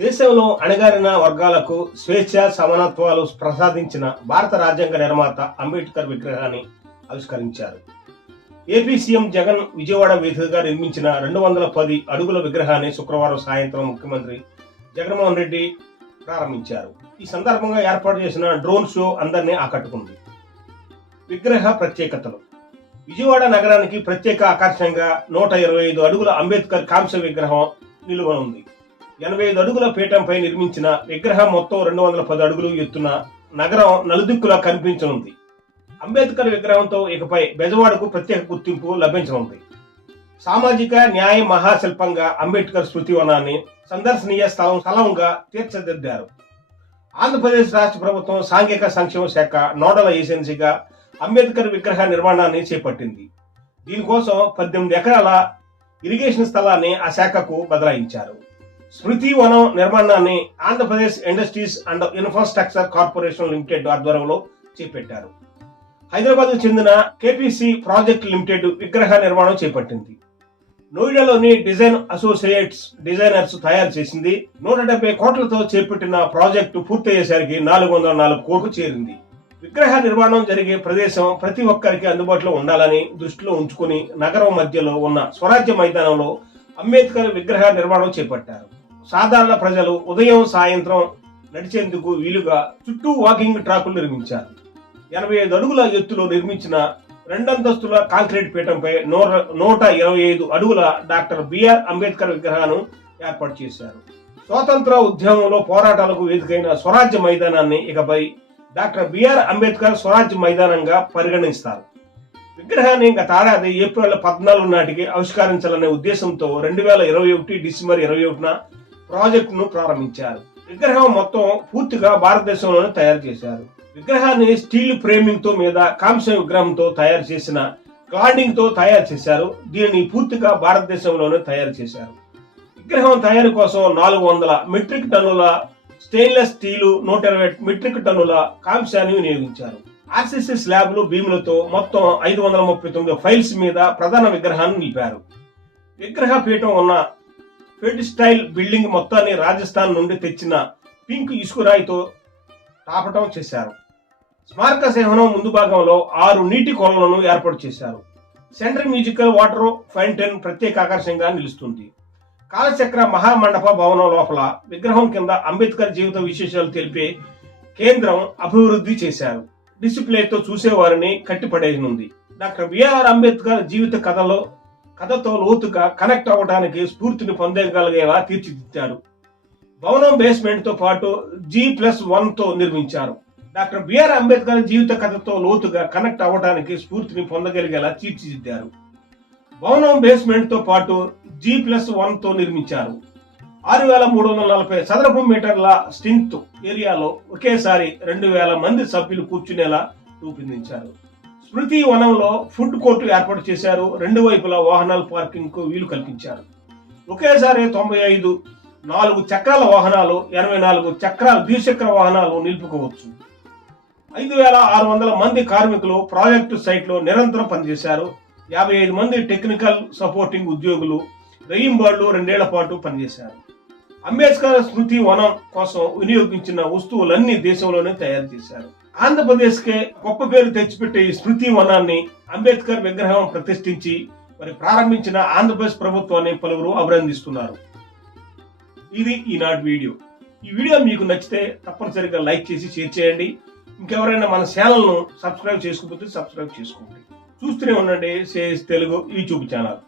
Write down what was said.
దేశంలో అణగారిన వర్గాలకు స్వేచ్ఛ సమానత్వాలు ప్రసాదించిన భారత రాజ్యాంగ నిర్మాత అంబేద్కర్ విగ్రహాన్ని ఆవిష్కరించారు. ఏపీ సీఎం జగన్ విజయవాడ వేదికగా నిర్మించిన రెండు వందల పది అడుగుల విగ్రహాన్ని శుక్రవారం సాయంత్రం ముఖ్యమంత్రి జగన్మోహన్ రెడ్డి ప్రారంభించారు. ఈ సందర్భంగా ఏర్పాటు చేసిన డ్రోన్ షో అందరినీ ఆకట్టుకుంది. విగ్రహ ప్రత్యేకతలు. విజయవాడ నగరానికి ప్రత్యేక ఆకర్షణగా నూట ఇరవై ఐదు అడుగుల అంబేద్కర్ కాంస్య విగ్రహం నిలువనుంది. ఎనభై ఐదు అడుగుల పీఠంపై నిర్మించిన విగ్రహం మొత్తం రెండు వందల పది అడుగులు ఎత్తున నగరం నలుదిక్కులా కనిపించనుంది. అంబేద్కర్ విగ్రహంతో ఇకపై బెజవాడకు ప్రత్యేక గుర్తింపు లభించనుంది. సామాజిక న్యాయ మహాశిల్పంగా అంబేద్కర్ స్మృతి వనాన్ని సందర్శనీయ స్థలం స్థలంగా తీర్చిదిద్దారు. ఆంధ్రప్రదేశ్ రాష్ట్ర ప్రభుత్వం సాంఘిక సంక్షేమ శాఖ నోడల్ ఏజెన్సీగా అంబేద్కర్ విగ్రహ నిర్మాణాన్ని చేపట్టింది. దీనికోసం పద్దెనిమిది ఎకరాల ఇరిగేషన్ స్థలాన్ని ఆ శాఖకు బదలాయించారు. స్మృతి వనం నిర్మాణాన్ని Andhra Pradesh industries and infrastructure corporation limited ఆధ్వర్యంలో చేపట్టారు. హైదరాబాద్ చెందిన కేపీసీ ప్రాజెక్ట్ లిమిటెడ్ విగ్రహ నిర్మాణం చేపట్టింది. నోయిడాలోని డిజైన్ అసోసియేట్స్ డిజైనర్స్ తయారు చేసింది. నూట డెబ్బై కోట్లతో చేపట్టిన ప్రాజెక్టు పూర్తయ్యేసరికి నాలుగు వందల నాలుగు కోట్లు చేరింది. విగ్రహ నిర్మాణం జరిగే ప్రదేశం ప్రతి ఒక్కరికి అందుబాటులో ఉండాలని దృష్టిలో ఉంచుకుని నగరం మధ్యలో ఉన్న స్వరాజ్య మైదానంలో అంబేద్కర్ విగ్రహ నిర్మాణం చేపట్టారు. సాధారణ ప్రజలు ఉదయం సాయంత్రం నడిచేందుకు వీలుగా చుట్టూ వాకింగ్ ట్రాకులు నిర్మించారు. ఎనభై ఐదు అడుగుల ఎత్తులో నిర్మించిన రెండంతస్తుల కాంక్రీట్ పీఠంపై నూర నూట ఇరవై ఐదు అడుగుల డాక్టర్ బిఆర్ అంబేద్కర్ విగ్రహాన్ని ఏర్పాటు చేశారు. స్వాతంత్ర ఉద్యమంలో పోరాటాలకు వేదికైన స్వరాజ్య మైదానాన్ని ఇకపై డాక్టర్ బిఆర్ అంబేద్కర్ స్వరాజ్య మైదానంగా పరిగణిస్తారు. విగ్రహాన్ని గత ఏడాది ఏప్రిల్ పద్నాలుగు నాటికి ఆవిష్కరించాలనే ఉద్దేశంతో రెండు వేల ఇరవై ఒకటి డిసెంబర్ ఇరవై ఒకటిన ప్రాజెక్టును ప్రారంభించారు. విగ్రహం మొత్తం పూర్తిగా భారతదేశంలోనే తయారు చేశారు. విగ్రహాన్ని స్టీల్ ఫ్రేమింగ్తో మీద కాంస్య విగ్రహంతో తయారు చేసిన గార్డింగ్తో తయారు చేశారు. దీనిని పూర్తిగా భారతదేశంలోనే తయారు చేశారు. విగ్రహం తయారు కోసం నాలుగు వందల మెట్రిక్ టన్నుల స్టెయిన్లెస్ స్టీలు నూట ఇరవై మెట్రిక్ టన్నుల కాంస్యాన్ని వినియోగించారు. ఆర్సీసీ స్లాబ్లు భీములతో మొత్తం ఐదు వందల ముప్పై తొమ్మిది ఫైల్స్ మీద ప్రధాన విగ్రహాన్ని నిలిపారు. విగ్రహ పీఠం ఉన్న ఫెడ్ స్టైల్ బిల్డింగ్ మొత్తాన్ని రాజస్థాన్ నుండి తెచ్చిన పింక్ ఇసుకురాయితో తాపటం చేశారు. స్మారక సేవనం ముందు భాగంలో ఆరు నీటి కొలలను ఏర్పాటు చేశారు. సెంట్రల్ మ్యూజికల్ వాటర్ ఫౌంటైన్ ప్రత్యేక ఆకర్షణగా నిలుస్తుంది. కాలచక్ర మహామండప భవనం లోపల విగ్రహం కింద అంబేద్కర్ జీవిత విశేషాలు తెలిపే కేంద్రం అభివృద్ధి చేశారు. డిస్ప్లేతో చూసేవారిని కట్టిపడేయనుంది. డాక్టర్ బిఆర్ అంబేద్కర్ జీవిత కథలో కథతో లోతుగా కనెక్ట్ అవ్వడానికి స్ఫూర్తిని పొందగలిగేలా తీర్చిదిద్దారు భవనం బేస్మెంట్తో పాటు జీ ప్లస్ వన్తో నిర్మించారు. డాక్టర్ బిఆర్ అంబేద్కర్ జీవిత కథతో లోతుగా కనెక్ట్ అవ్వడానికి స్ఫూర్తిని పొందగలిగేలా తీర్చిదిద్దారు. భవనం బేస్మెంట్తో పాటు జీ ప్లస్ వన్తో నిర్మించారు. ఆరు వేల మూడు వందల నలభై చదరపు మీటర్ల స్ట్రింత్ ఏరియాలో ఒకేసారి రెండు వేల మంది సభ్యులు కూర్చునేలా రూపొందించారు. స్మృతి వనంలో ఫుడ్ కోర్టు ఏర్పాటు చేశారు. రెండు వైపులా వాహనాల పార్కింగ్కు వీలు కల్పించారు. ఒకేసారి తొంభై ఐదు నాలుగు చక్రాల వాహనాలు ఎనభై నాలుగు చక్రాల ద్విచక్ర వాహనాలు నిలుపుకోవచ్చు. ఐదు వేల ఆరు వందల మంది కార్మికులు ప్రాజెక్టు సైట్లో నిరంతరం పనిచేశారు. యాభై ఐదు మంది టెక్నికల్ సపోర్టింగ్ ఉద్యోగులు రెయ్యింబాళ్ళు రెండేళ్ళ పాటు పనిచేశారు. అంబేద్కర్ స్మృతి వనం కోసం వినియోగించిన వస్తువులన్నీ దేశంలోనే తయారు చేశారు. ఆంధ్రప్రదేశ్కే గొప్ప పేరు తెచ్చిపెట్టే ఈ స్మృతి వనాన్ని అంబేద్కర్ విగ్రహం ప్రతిష్ఠించి మరి ప్రారంభించిన ఆంధ్రప్రదేశ్ ప్రభుత్వాన్ని పలువురు అభినందిస్తున్నారు. ఇది ఈనాటి వీడియో. ఈ వీడియో మీకు నచ్చితే తప్పనిసరిగా లైక్ చేసి షేర్ చేయండి. ఇంకెవరైనా మన ఛానల్ను సబ్స్క్రైబ్ చేసుకోకపోతే సబ్స్క్రైబ్ చేసుకోండి. చూస్తూనే ఉండండి సేస్ తెలుగు యూట్యూబ్ ఛానల్.